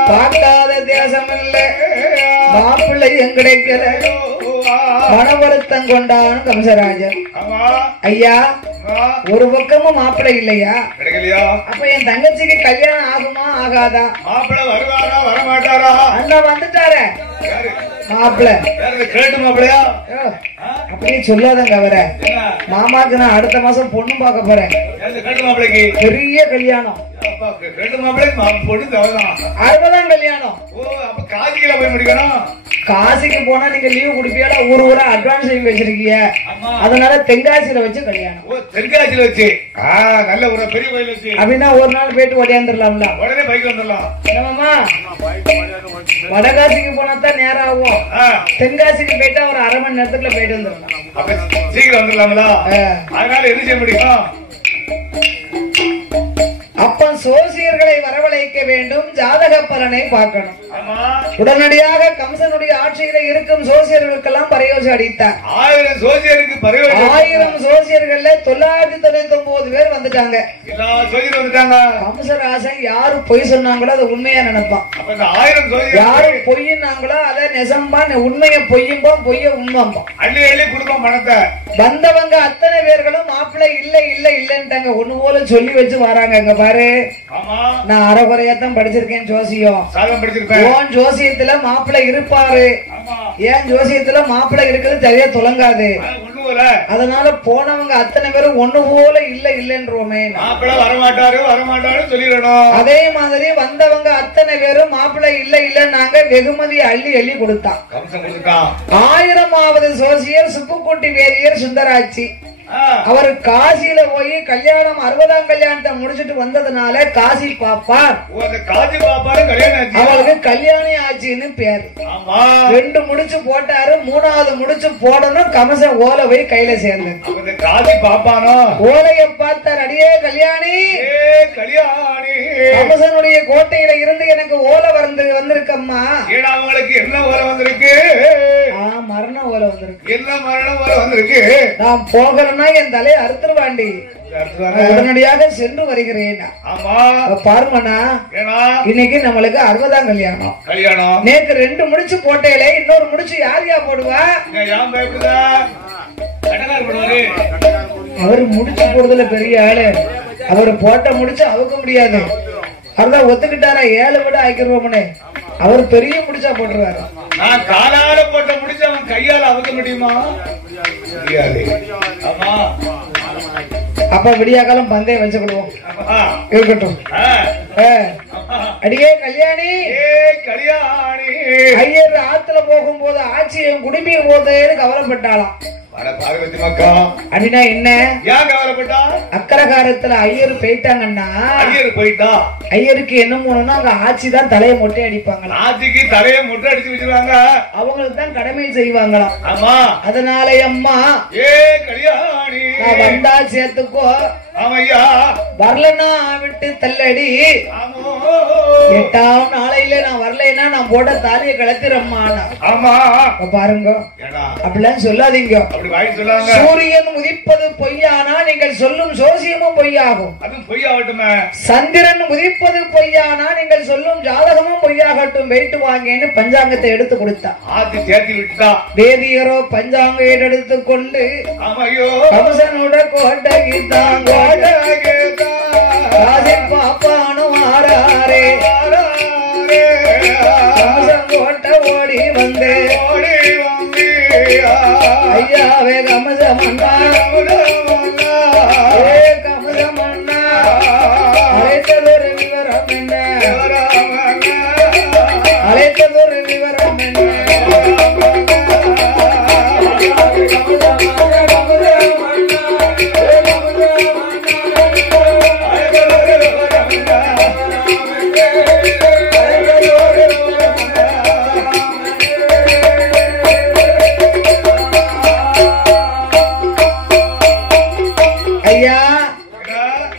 பார்க்காத தேசம் இல்ல, மாப்பிள்ளை கிடைக்கல. மனவருத்தம் கொண்டான் கம்சராஜன். ஐயா, ஒரு பக்கமும் மாப்பிள்ளை இல்லையா? அப்ப என் தங்கச்சிக்கு கல்யாணம் ஆகுமா ஆகாதா? மாப்பிள்ளை வருவாரா வரமாட்டாரா? அண்ணா வந்துட்டார மாப்பிள்ளை. கேட்டு மாப்பிள்ளையா? அப்படின்னு சொல்லாதங்க. அவர மாமாக்கு நான் அடுத்த மாசம் பொண்ணு பார்க்க போறேன். பெரிய கல்யாணம். 60ஆம் கல்யாணம். காசிக்கு போய் முடிக்கணும். காசிக்கு போனா நீங்க லீவு குடுப்பீங்களா? ஊரா அட்வான்ஸ் வச்சிருக்கீங்க. அதனால தென்காசியில வச்சு கல்யாணம். தென்காசியில வச்சு நல்ல ஒரு பெரிய கோயில் வச்சு அப்படின்னா ஒரு நாள் போயிட்டு ஓடியாந்துடலாம்ல. உடனே பைக் வந்துடலாம். என்னமாமா, வடகாசிக்கு போனா தான் நேரம் ஆகும். தென்காசிக்கு போயிட்டா ஒரு 1/2 மணி நேரத்துக்குள்ள போயிட்டு வந்துடலாம். சீக்கிரம் வந்துடலாம்ல. அதனால என்ன செய்ய முடியும்? அப்ப சோசியர்களை வரவழைக்க வேண்டும், ஜாதக பலனை பார்க்கணும். உடனடியாக கம்சனுடைய ஆட்சியில இருக்கும் சோசியர்களுக்கெல்லாம் பிரயோஜனம் அடித்தார். 1000 சோசியருக்கு 1000 சோசியர்கள்ல 999 பேர் வந்துட்டாங்க. கம்சராசன் யாரு பொய் சொன்னாங்களோ அதை உண்மையா நினைப்பான். யாரு பொய்னாங்களோ அதை நெசம்பான், உண்மைய பொய்யும்போம், பொய்ய உண்மைப்பான். அள்ளி அள்ளி குடும்பம் பணத்தை வந்தவங்க அத்தனை பேர்களும் மாப்பிள்ளை இல்ல இல்ல இல்லன்ட்டாங்க. ஒண்ணு போல சொல்லி வச்சு வராங்க. இங்க பாரு, நான் அரைகுறையாத்தான் படிச்சிருக்கேன் ஜோசியம். உன் ஜோசியத்துல மாப்பிள்ளை இருப்பாரு, ஏன் ஜோசியத்துல மாப்பிள்ளை இருக்கிறது சரியா துலங்காது. அதனால போனவங்க அத்தனை பேரும் ஒண்ணு போல இல்ல இல்லன்றோமே. வரமாட்டாரு வரமாட்டாரு சொல்லிடணும். அதே மாதிரி வந்தவங்க அத்தனை பேரும் மாப்பிள்ளை இல்ல இல்லன்னாங்க. வெகுமதி அள்ளி அள்ளி கொடுத்தான். 1000வது சோசியர் சுப்புக்குட்டி வேதியர் சுந்தராட்சி. அவர் காசியில போய் கல்யாணம் 60ஆம் கல்யாணத்தை முடிச்சிட்டு வந்ததுனால காசி பாப்பார். அவளுக்கு கல்யாணி ஆச்சின்னு பேரு. 2 முடிச்சு போட்டாரு, 3வது முடிச்சு போடணும். கமச ஓலை போய் கையில சேர்ந்து காசி பாப்பானோ ஓலைய பார்த்தார். அடியே கல்யாணி, கல்யாணி கமசனுடைய கோட்டையில இருந்து எனக்கு ஓலை வந்திருக்கம்மா. அவங்களுக்கு என்ன ஓலை வந்திருக்கு? மரண ஓலை வந்திருக்கு. என்ன மரண ஓலை வந்திருக்கு? நான் போகிறேன்னா என் தலையை அறுத்துருவாண்டி. உடனடியாக சென்று வருகிறேன். பாருங்கண்ணா, இன்னைக்கு நம்மளுக்கு 60ஆம் கல்யாணம். நேற்று 2 முடிச்சு போட்டேல, இன்னொரு முடிச்சு யார் யா போடுவா? அவரு முடிச்சு போடுறதுல பெரிய ஆளு. அவரு போட்ட முடிச்சு அவுக்க முடியாது. அவர்தான் ஒத்துக்கிட்டாரா 7 விட ஆக்கிடுவோம்னு. அவர் பெரிய முடிச்சா போட்டுருவாரு. நான் காலால போட்ட முடிச்சு அவன் கையால அவுக்க முடியுமா? அப்ப விடியா காலம் பந்தயம் வச்சுக்கிடுவோம். இருக்கட்டும். அடியே கல்யாணி, கல்யாணி ஐயர் ஆத்துல போகும்போது ஆட்சியை குடும்பிய போதேன்னு கவலைப்பட்டாலாம். பார்வதி மக்கா அப்படின்னா என்ன? ஏன் கவலைப்பட்டா? அக்கரகாரத்துல ஐயர் போயிட்டாங்கன்னா ஐயர் போயிட்டா ஐயருக்கு என்ன மூணும்னா அங்க ஆட்சிதான் தலையை மொட்டை அடிப்பாங்க. ஆட்சிக்கு தலையை மொட்டை அடிச்சு வச்சிருவாங்க. அவங்களுக்கு தான் கடமை செய்வாங்களாம். ஆமா. அதனால அம்மா ஏ கல்யாணி நான் வந்தா சேர்த்துக்கோ, ஆமையா வரலன்னா விட்டு தள்ளடி, 8ஆம் நாளையில நான் வரலைன்னா நான் போட்ட தாலியை கலத்திரம்மா. ஆமா பாருங்க அப்படிலாம் சொல்லாதீங்க. சூரியன் உதிப்பது பொய்யானா நீங்கள் சொல்லும் சோசியமும் பொய்யாகும். அது பொய்யாகட்டுமே. சந்திரன் உதிப்பது பொய்யானா நீங்கள் சொல்லும் ஜாதகமும் பொய்யாகட்டும். வெயிட்டு வாங்கன்னு பஞ்சாங்கத்தை எடுத்து கொடுத்தா. ஆத்தி சேர்த்து விட்டா. வேதியரோ பஞ்சாங்கம் எடுத்துக்கொண்டு கம்சனோட கோட்டைக்கு தாங்க பாப்பானு ஆறாரே கோட்டை ஓடி வந்து ஐயாவே கமசமண்ணா கமசமண்ணா அழைத்ததொரு விவரம் என்ன, அழைத்ததொரு விவரம் என்ன.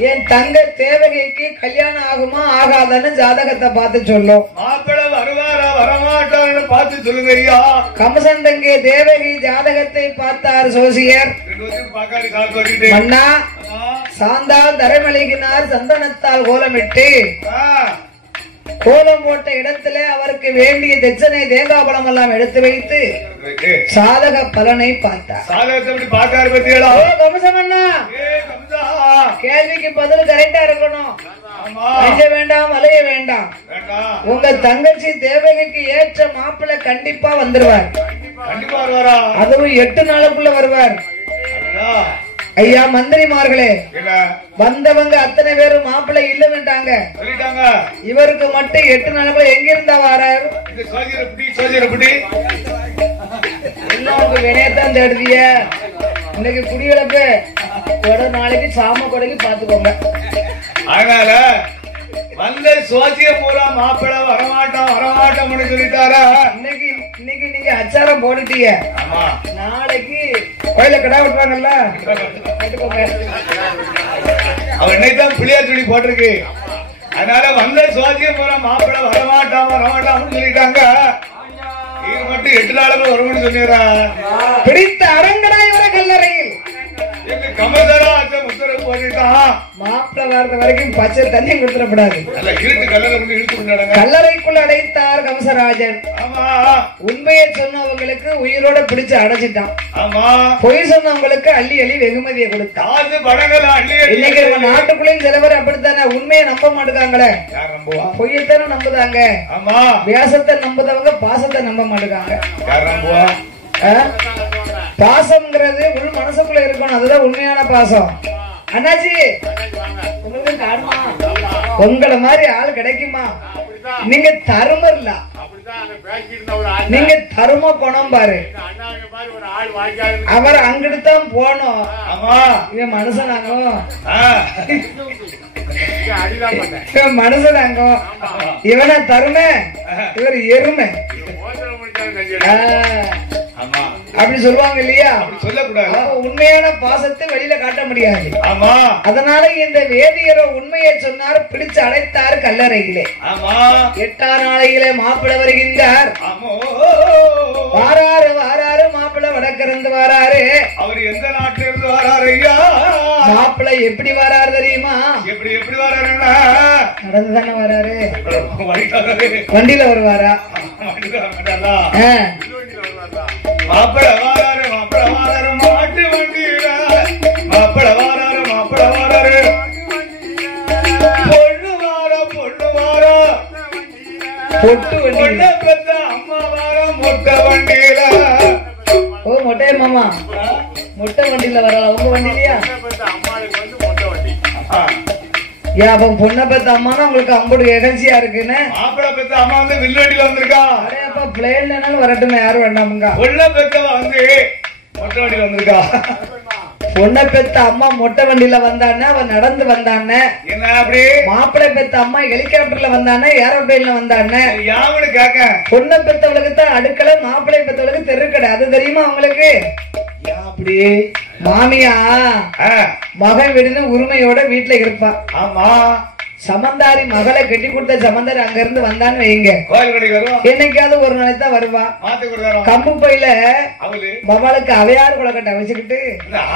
என் தங்க தேவகைக்கு கல்யாணம் ஆகுமா ஆகாதன்னு ஜாதகத்தை பார்த்து சொல்லும். மாப்பிள்ளை வருவாரா வரமாட்டான்னு பார்த்து சொல்லுங்க ஐயா. கம்சன் தங்கை தேவகி ஜாதகத்தை பார்த்தார் சோசியர். மன்னா சாந்தால் தரைமலிகினார் சந்தனத்தால் கோலமிட்டு கோலம் போட்ட இடத்துல அவருக்கு வேண்டிய தட்சணை தேங்காபலம் எல்லாம் எடுத்து வைத்து சாதக பலனை பார்த்தார். கேள்விக்கு பதில் கரெக்டா இருக்கணும். அஞ்ச வேண்டாம் அலைய வேண்டாம். உங்க தங்கச்சி தேவகைக்கு ஏற்ற மாப்பிள்ளை கண்டிப்பா வந்துருவார். அதுவும் 8 நாளுக்குள்ள வருவார். ஐயா மந்திரிமார்களே, வந்தவங்க அத்தனை பேரும் மாப்பிள்ளை இல்லைன்னுட்டாங்க. இவருக்கு மட்டும் 8 நாளுக்குள்ள எங்க இருந்தா வாராரு? வினையத்தான் தேடுதிய. இன்னைக்கு குடியிழப்பு நாளைக்கு சாம கொடைக்கு பாத்துக்கோங்க. அதனால வந்த சோசிய பூரா மாப்பிள்ள வரமாட்டோம் வரமாட்டோம்னு சொல்லிட்டாரா. இன்னைக்கு நீங்க அச்சாரம் போட்டுட்டீங்க. நாளைக்கு கோயில கடா விட்டுவாங்கல்ல, அவன் இன்னைக்குதான் புளியா துணி போட்டிருக்கு. அதனால வந்த சோசிய பூரா மாப்பிள்ள வரமாட்டோம் வரமாட்டோம்னு சொல்லிட்டாங்க. இது மட்டும் 8 நாளுக்கு வரும்னு சொல்லிடுறா. பிடித்த அரங்கடா இவர கல்லறையில் மாப்பிள்ள வர்ற வரைக்கும் பச்சை தண்ணி கொடுத்துடக்கூடாது. கல்லறைக்குள்ள அடைத்தார் கம்சராஜன். உண்மையை சொன்னவங்களுக்கு உயிரோட பிடிச்சு அடைச்சிட்டான். பொய் சொன்னவங்களுக்கு அள்ளி அள்ளி வெகுமதியை கொடுத்தான். இன்னைக்கு நம்ம நாட்டுக்குள்ளேயும் சில பேர் அப்படித்தானே உண்மையை நம்ப மாட்டுக்காங்களே. பொய்யத்தானே நம்புதாங்க. வேஷத்தை நம்புதவங்க பாசத்தை நம்ப மாட்டுக்காங்க. பாசம்ங்கிறது உள் மனசுக்குள்ள இருக்கணும். அதுதான் உண்மையான பாசம். அண்ணாச்சி உங்களுக்கு காணுமா? உங்களை மாதிரி ஆள் கிடைக்குமா? நீங்க தருமர்ல, நீங்க தரும போனோம் பாரு. அவர் அங்கிட்டு தான் போனோம். இவன் மனுஷனாங்க, மனுஷனாங்க. இவனை தருமை, இவர் எருமை அப்படி சொல்லுவாங்க இல்லையா? சொல்லக்கூடாது. உண்மையான பாசத்தை வெளியில காட்ட முடியாது. அதனால இந்த வேதியரோ உண்மையை சொன்னார். பிடிச்சு அடைத்தார் கல்லறையிலே. 8ஆம் நாளையிலே மாப்பிள்ளை வருகின்றார். வாராரு வாராரு மாப்பிள்ளை வடக்கிருந்து வாராரு. அவர் எந்த நாட்டில இருந்து வாராரு? மாப்பிள்ளை எப்படி வராரு தெரியுமா? எப்படி எப்படி வராருன்னா நடந்துதானே வராரு. வண்டியில வருவாரா? மாப்பிள வாராரு மாப்பிள வாராரு மாட்டு வண்டியில மாப்பிள வாராரு மாப்பிள வாராரு பொண்ணு வார பொண்ணு வார பொட்டு வண்டியில பெத்த அம்மா வார மொட்டை வண்டியில. ஓ மொட்டை மாமா மொட்டை வண்டியில வரல. உங்க வண்டியிலயா? ஏன் அப்ப பொண்ணை பெத்த அம்மானா உங்களுக்கு அம்புடு எகன்சியா இருக்குன்னு? மாப்பிள பெத்த அம்மா வந்து வில்வண்டியில வந்திருக்கா. பிளேன்லனாலும் வரட்டுமே, யாரும் வேண்டாமுங்க. பொண்ணை பெத்தவ வந்து மொட்டை வண்டியில வந்திருக்கா. பொண்ணை பெத்த அம்மா மொட்டை வண்டியில வந்தானே, அவன் நடந்து வந்தானே. என்ன அப்படி? மாப்பிள்ளை பெத்த அம்மா ஹெலிகாப்டர்ல வந்தானே, ஏரோப்ளேன்ல வந்தானே. யாவனு கேக்க? பொண்ணை பெத்தவளுக்கு தான் அடுக்கலை, மாப்பிள்ளை பெத்தவளுக்கு தெருக்கடை. அது தெரியுமா உங்களுக்கு? அப்படி மாமியா மகன் விடுன்னு உரிமையோட வீட்டுல இருப்பா. ஆமா. சமந்தாரி மகளை கட்டி கொடுத்த சமந்தாரி அங்க இருந்து வந்தான்னு வைங்க, கோயில் கடைக்கு வருவா. என்னைக்காவது ஒரு நாளைக்கு தான் வருவா. கம்பு பையில பவாளுக்கு அவையாறு கொலக்கட்டை வச்சுக்கிட்டு,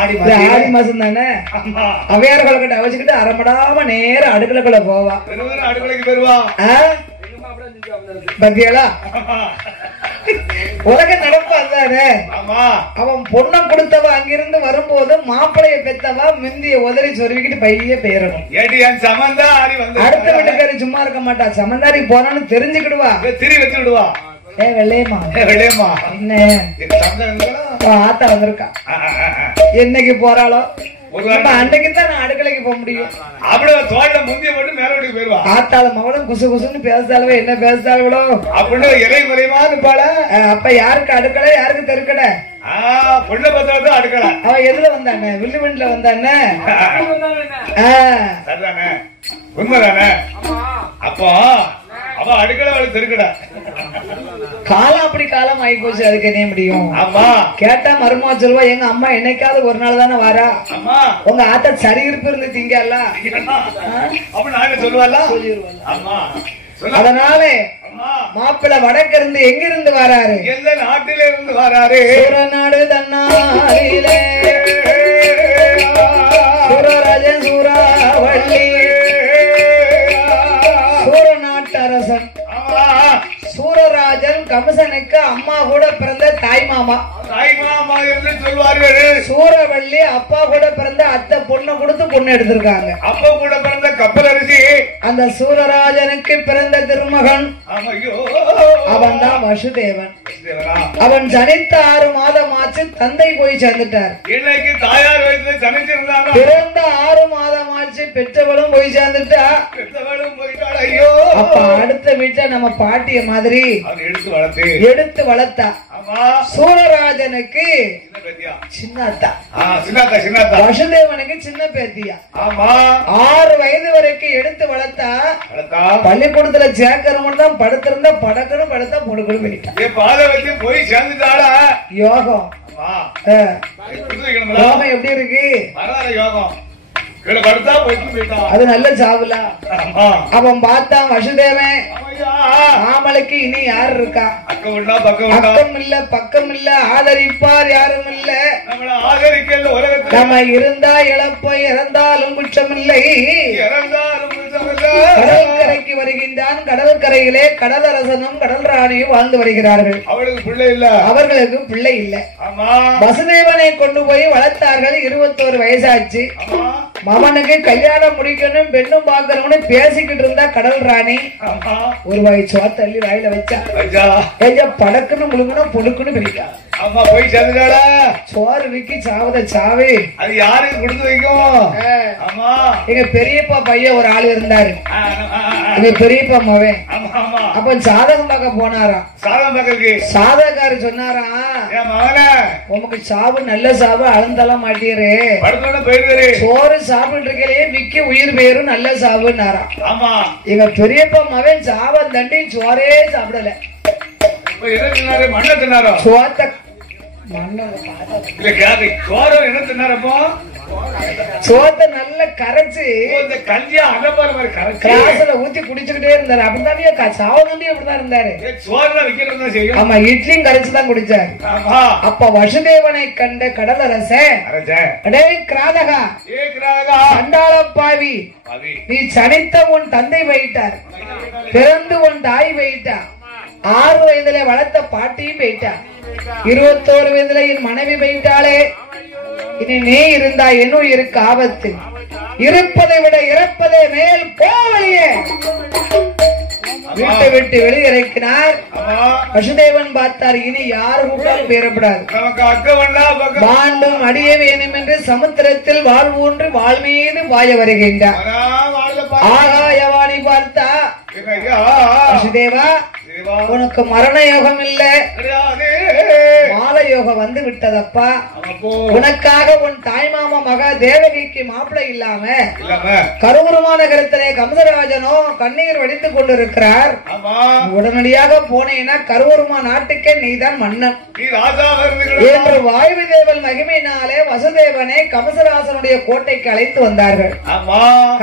ஆடி மாசம் தானே, அவையாறு கொலக்கட்டை வச்சுக்கிட்டு அரமடாம நேரம் அடுக்கலைக்குள்ள போவா. அடுக்கலைக்கு வருவா. பத்தியாளா உலக நடப்பு அதுதானே. அவன் பொண்ணை கொடுத்தவ அங்கிருந்து வரும்போது மாப்பிளைய பெத்தவா மிந்திய உதறி சொருவிக்கிட்டு பைய பெயரணும். அடுத்த வீட்டுக்காரி சும்மா இருக்க மாட்டா, சமந்தாரி போனான்னு தெரிஞ்சுக்கிடுவா, திரி வச்சு விடுவா. ஏ வெள்ளையம்மா வெள்ளையம்மா என்ன ஆத்தா வந்திருக்கா, என்னைக்கு போறாளோ அன்னைக்குதான் நான் அடுக்கலைக்கு போக முடியும். அப்படியே தோட்ட முந்திய மட்டும் மேல வீட்டுக்கு போயிருவா. ஆத்தாள மவளும் குசு குசுன்னு பேசுதாளவோ என்ன பேசுதாளவோ அப்படின்னு இறை முறையமா இருப்பாள. அப்ப யாருக்கு அடுக்கலை யாருக்கு தெருக்கடை? பொண்ணை பத்திரத்தை அடுக்கலை. அவ எதுல வந்தானே? வில்லு வண்டில வந்தானே. சரிதானே, உண்மைதானே. அப்போ அவ அடுக்கலை அவளுக்கு தெருக்கடை. காலம் அப்படி காலம் ஆகி போச்சு, அதுக்கு என்ன முடியும்? ஆமா. கேட்டா மருமா சொல்லுவா, எங்க அம்மா என்னைக்காவது ஒரு நாள் தானே வரா, உங்க ஆத்தா சரி இருப்பு இருந்து திங்கல அப்ப நாங்க சொல்லுவாளா? ஆமா. அதனால மாப்பிள்ளை வடக்கு இருந்து எங்க இருந்து வராரு? எந்த நாட்டில இருந்து வராரு? சூரநாடு தன்னாரிலே சூரராஜன் சூறாவள்ளி சூரநாட்டு அரசன் சூரராஜன் கம்சனுக்கு அம்மா கூட பிறந்த தாய் மாமா. தாய்மாமா என்று சொல்வார்கள். சூரவள்ளி அப்பா கூட பிறந்த அத்தை பொண்ணு கொடுத்து பொண்ணு எடுத்திருக்காங்க. அப்பா கூட பிறந்த கப்பல் அரிசி. அந்த சூரராஜனுக்கு பிறந்த திருமகன் அவன் தான் வசுதேவன். அவன் ஜனித்த 6 மாதம் ஆச்சு, தந்தை போய் சேர்ந்துட்டார். இன்னைக்கு தாயார் வயசுல ஜனிச்சிருந்தாங்க. பிறந்த 6 மாதம் ஆச்சு, பெற்றவளும் போய் சேர்ந்துட்டா. பெற்றவளும் போயிட்டாள். ஐயோ. அப்ப அடுத்த வீட்டை நம்ம பாட்டிய மாதிரி எடுத்து வளர்த்தா. சூரராஜனுக்கு சின்னத்தா, வசுதேவனுக்கு சின்ன பேத்தியா. 6 வயது வரைக்கும் எடுத்து வளர்த்தா. பள்ளிக்கூடத்துல சேர்க்கிறவங்க தான் படுத்திருந்தா படக்கணும், படுத்தா பொடுக்கணும் பண்ணிட்டான். போய் சேர்ந்துட்டாளா? யோகம் யோகம் எப்படி இருக்கு? யோகம் அது நல்ல சாவுல. அவன் பார்த்தான் வசுதேவன், ஆமலுக்கு இனி யாரு இருக்கா? அக்கம் இல்ல பக்கம் இல்ல, ஆதரிப்பார் யாரும் இல்ல. நம்ம இருந்தா இழப்ப, இறந்தாலும் குற்றம் இல்லை. கடற்கரைக்கு வருகின்றான். கடற்கரையிலே கடலரசனும் கடல் ராணியும் வாழ்ந்து வருகிறார்கள். அவர்களுக்கு பிள்ளை இல்ல. வசுதேவனை கொண்டு போய் வளர்த்தார்கள். 21 வயசாச்சு. மகனுக்கு கல்யாணம் முடிக்கணும், பெண்ணும் பாக்கணும்னு பேசிக்கிட்டு இருந்தா கடல் ராணி ஒரு வாய் சோத்தள்ளி வாயில வச்சா. படக்குன்னு முழுங்கணும், பொடுக்குன்னு பிரிக்கா. அம்மா போய் சேர்ந்துட்டாளா? சோறு விக்கி சாவத சாவு. அது யாருக்கு கொடுத்து வைக்கும்? ஆமா. எங்க பெரியப்பா பையன் ஒரு ஆளு இருந்தாரு, எங்க பெரியப்பா மவன். அப்ப சாதகம் பார்க்க போனாராம். சாதகம் பார்க்க சாதகாரு சொன்னாரா, உமக்கு சாவு நல்ல சாவு, அளந்தெல்லாம் மாட்டீரு, சோறு சாப்பிட்டு இருக்கலையே விக்கி உயிர் பேரும் நல்ல சாவுன்னாராம். ஆமா. எங்க பெரியப்பா மவன் சாவம் தண்டி சோறே சாப்பிடல. மண்ண தின்னாரோ? சோத்த சோத்த நல்ல கரைச்சு கஞ்சியா கிளாஸ்ல ஊத்தி குடிச்சுக்கிட்டே இருந்தாரு. அப்படித்தானே சாவண்டி அப்படிதான் இருந்தாரு. ஆமா, இட்லியும் கரைச்சுதான் குடிச்சாரு. அப்ப வசுதேவனை கண்ட கடலரசன், கிராதகா சண்டாளப்பாவி, நீ சனித்த உன் தந்தை போயிட்டார், பிறந்து உன் தாய் போயிட்டார், 6 வயதுல வளர்த்த பாட்டியும் போயிட்டார், 21 வயதுல என் மனைவி போயிட்டாளே, இனி நீ இருந்தா என்னும் இருக்கு ஆபத்து, இருப்பதை விட இறப்பதே மேல் போவழியே. வீட்டை விட்டு வெளியிறக்கினார். வசுதேவன் பார்த்தார், இனி யாரு கூட்டாலும் பேரப்படாது, பாண்டும் அடிய வேணும் என்று சமுத்திரத்தில் வாழ்வூன்று வாழ் மீது வாய வருகின்றார். ஆகாயவாணி பார்த்தா வசுதேவா, உனக்கு மரண யோகம் இல்ல, மால யோகம் வந்து விட்டதப்பா. உனக்காக உன் தாய்மாமா மகா தேவகிக்கு மாப்பிள்ளை இல்லாம கருவூரமான கருத்திலே கம்சராஜனோ கண்ணீர் வடித்துக் கொண்டிருக்கிறார். உடனடியாக போனேன்னா கருவூர்மா நாட்டுக்கே நீதான் மன்னன் என்று வாயு தேவன் மகிமையினாலே வசுதேவனை கம்சராசனுடைய கோட்டைக்கு அழைத்து வந்தார்கள்.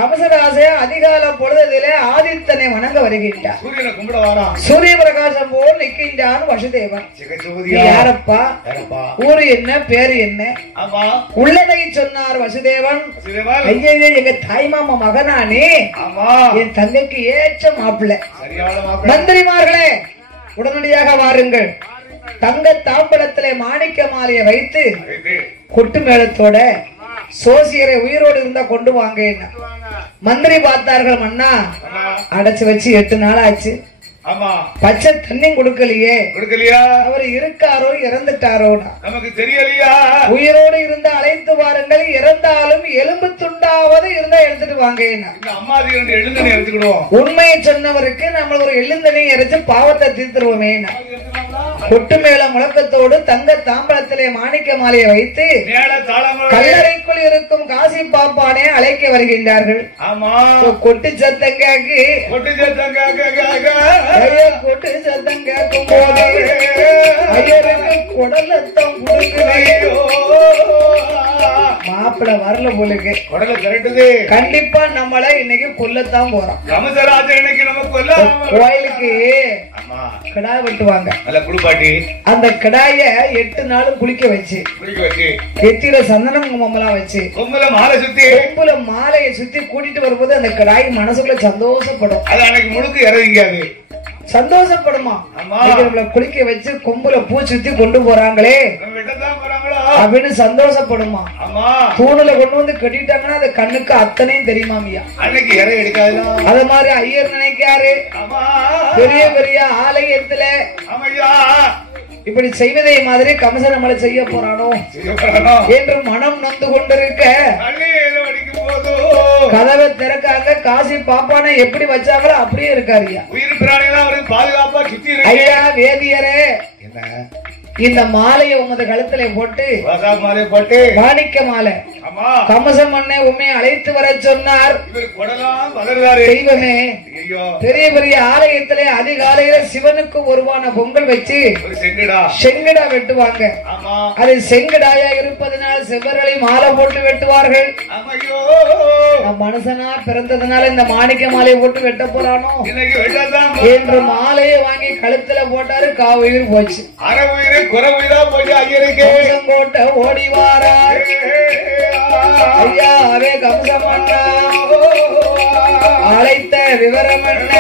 கம்சராசே அதிகால பொழுதிலே ஆதித்தனை வணங்க வருகின்றார். சூரிய பிரகாசம் போல் நிற்கின்றான் வசுதேவன். யாரப்பா, ஊரு என்ன, பேரு என்ன, உள்ளதை சொன்னார் வசுதேவன். ஐயா, எங்க தாய்மாமா மகனானே, என் தங்கைக்கு ஏற்ற மாப்பிள்ளை. மந்திரிமார்களே உடனடியாக வாருங்கள். தங்க தாம்பலத்திலே மாணிக்க மாலையை வைத்து கொட்டு மேளத்தோட சோசியரை உயிரோடு இருந்தா கொண்டு வாங்க. மந்திரி பார்த்தார்கள். மன்னா, அடைச்சு வச்சு 8 நாள் ஆச்சு, பச்சை தண்ணி கொடுக்கலையே. அவர் இருக்காரோ இறந்துட்டாரோ நமக்கு தெரியலையா? உயிரோடு இருந்து அழைத்து வாருங்கள், இறந்தாலும் எலும்பு துண்டாவது இருந்தா எடுத்துட்டு வாங்க. உண்மையை சொன்னவருக்கு நம்ம ஒரு எழுந்தனை இறைச்சு பாவத்தை தீர்த்துருவோமே. கொட்டு மேல முழக்கத்தோடு தங்க தாம்பலத்திலே மாணிக்க மாலையை வைத்து கல்லறைக்குள் இருக்கும் காசி பாப்பானே அழைக்க வருகின்றார்கள். கொட்டு சத்தம் கேக்கு, கொட்டு சத்தம் கேட்கும் போது ஐயருக்கு குடலத்தம் மாப்பிள வரல போலுக்கு குடல திரட்டுது. கண்டிப்பா நம்மள இன்னைக்கு கொல்லத்தான் போறோம். கோயிலுக்கு கிடா வெட்டுவாங்க. அந்த கிடாய 8 நாளும் குளிக்க வச்சு எத்திர சந்தனம் கும்பலாம் வச்சு கொம்புல மாலையை சுத்தி கூட்டிட்டு வரும்போது அந்த கிடாய் மனசுக்குள்ள சந்தோஷப்படும். அது அன்னைக்கு முழுக்க இறங்காது, சந்தோஷப்படுமா. குளிக்க வச்சு கொம்புல பூ சுத்தி கொண்டு போறாங்களே அப்படின்னு சந்தோஷப்படுமா. தூணுல கொண்டு வந்து கட்டிட்டாங்கன்னா அது கண்ணுக்கு அத்தனையும் தெரியுமாமியா. அன்னைக்கு இறை எடுக்காது. அத மாதிரி ஐயர் நினைக்காரு பெரிய பெரிய ஆலயத்துல இப்படி செய்வதை மாதிரி கம்சன் நம்மளை செய்ய போறானோ என்று மனம் நொந்து கொண்டிருக்க கதவை திறக்காங்க. காசி பாப்பான எப்படி வச்சாங்களோ அப்படியே இருக்காருயா. உயிர் பிராணிகளா அவருக்கு பாதுகாப்பா சுத்தி ஐயா வேதியரே, இந்த மாலையை உமது கழுத்திலே போட்டு மாணிக்க மாலை கமசம் மண்ணை உண்மை அழைத்து வர சொன்னார். தெய்வமே, பெரிய பெரிய ஆலயத்திலே அதிகாலையில சிவனுக்கு ஒருவான பொங்கல் வச்சு செங்கடா வெட்டுவாங்க. அது செங்கடாயா இருப்பதனால் செவ்வரளை மாலை போட்டு வெட்டுவார்கள். மனுஷனா பிறந்ததுனால இந்த மாணிக்க மாலையை போட்டு வெட்ட போறானோ என்று மாலையை வாங்கி கழுத்துல போட்டாரு. காவுயிர் போச்சு, அரை உயிர் போட்ட ஓடி வாரார். ஐயா அரே கம்சம் அண்ணா அழைத்த விவரம் என்ன?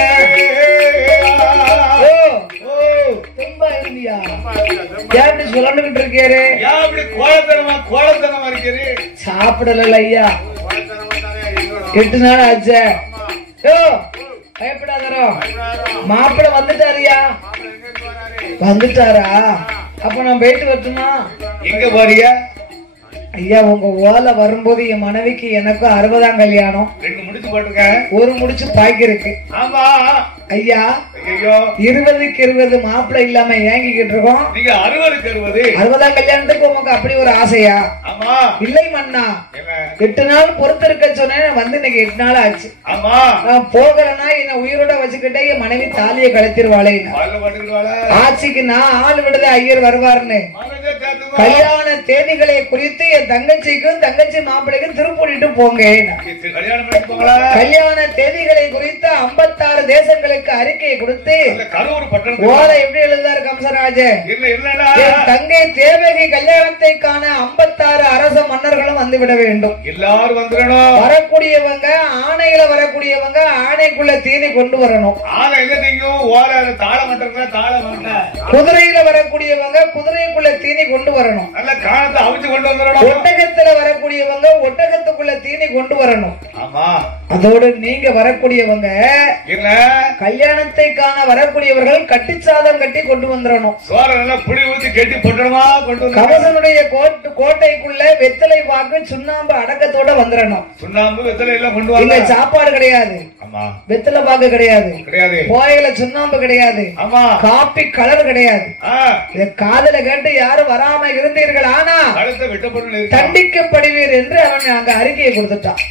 சொல்லிட்டு இருக்காரு. சாப்பிடல ஐயா, 8 நாள் ஆச்சு. பயப்படாதரோ, மாப்பிள்ள வந்துட்டாரியா? வந்துட்டாரா? அப்ப நான் போயிட்டு வரட்டுமா? எங்க போறிய? ஐயா, உங்க ஓலை வரும்போது என் மனைவிக்கு எனக்கும் 60ஆம் கல்யாணம். 2 முடிச்சு போட்டிருக்கேன், 1 முடிச்சு பாக்கி இருக்கு. ஆமா ஐயா, 20க்கு 20 மாப்பிள்ளை இல்லாம ஏங்கிக்கிட்டு இருக்கோம். நீங்க 60க்கு 60ஆம் கல்யாணத்துக்கு உங்களுக்கு அப்படி ஒரு ஆசையா? ஆமா. இல்லை மன்னா, 8 நாள் பொறுத்திருக்க சொன்னேன். வந்து இன்னைக்கு 8 நாள் ஆச்சு. ஆமா. நான் போகிறேன்னா என்ன உயிரோட வச்சுக்கிட்டே என் மனைவி தாலியை கழுத்திருவாளே. ஆட்சிக்கு நான் ஆள் விடுத ஐயர் வருவாருன்னு கல்யாண தேதிகளை குறித்து என் தங்கச்சிக்கும் தங்கச்சி மாப்பிள்ளைக்கும் திருப்பூரிட்டு போங்க. கல்யாண தேதிகளை குறித்து 56 தேசங்களுக்கு அறிக்கையை கொடுத்து ஓலை எப்படி எழுதார் கம்சராஜன்? தங்கை தேவகி கல்யாணத்தை காண 56 அரச மன்னர்களும் வந்துவிட வேண்டும். எல்லாரும் வந்துடணும். வரக்கூடியவங்க ஆணையில வரக்கூடியவங்க ஆணைக்குள்ள தீனி கொண்டு வரணும். குதிரையில வரக்கூடியவங்க குதிரைக்குள்ள தீனி கொண்டு வரணும். ஒட்டகத்துல வரக்கூடியவங்க ஒட்டகத்துக்குள்ள தீனி கொண்டு வரணும். அதோடு நீங்க வரக்கூடியவங்க கல்யாணத்தை காண வரக்கூடியவர்கள் கட்டி சாதம் கட்டி கொண்டு வந்துடணும். கவசனுடைய கோட்டைக்குள்ள வெத்தலை பாக்கு சுண்ணாம்பு அடக்கத்தோட வந்துடணும். சுண்ணாம்பு வெத்தலை எல்லாம் கொண்டு வர சாப்பாடு கிடையாது. வெத்தலை பாக்கு கிடையாது, கிடையாது. கோயில சுண்ணாம்பு கிடையாது, ஆமா, காப்பி கலர் கிடையாது. இத காதல கேட்டு யாரும் வராம இருந்தீர்கள், ஆனா கழுத்தை வெட்டப்பட்டு தண்டிக்கப்படுவீர் என்று அவன் அங்க அறிக்கையை கொடுத்துட்டான்.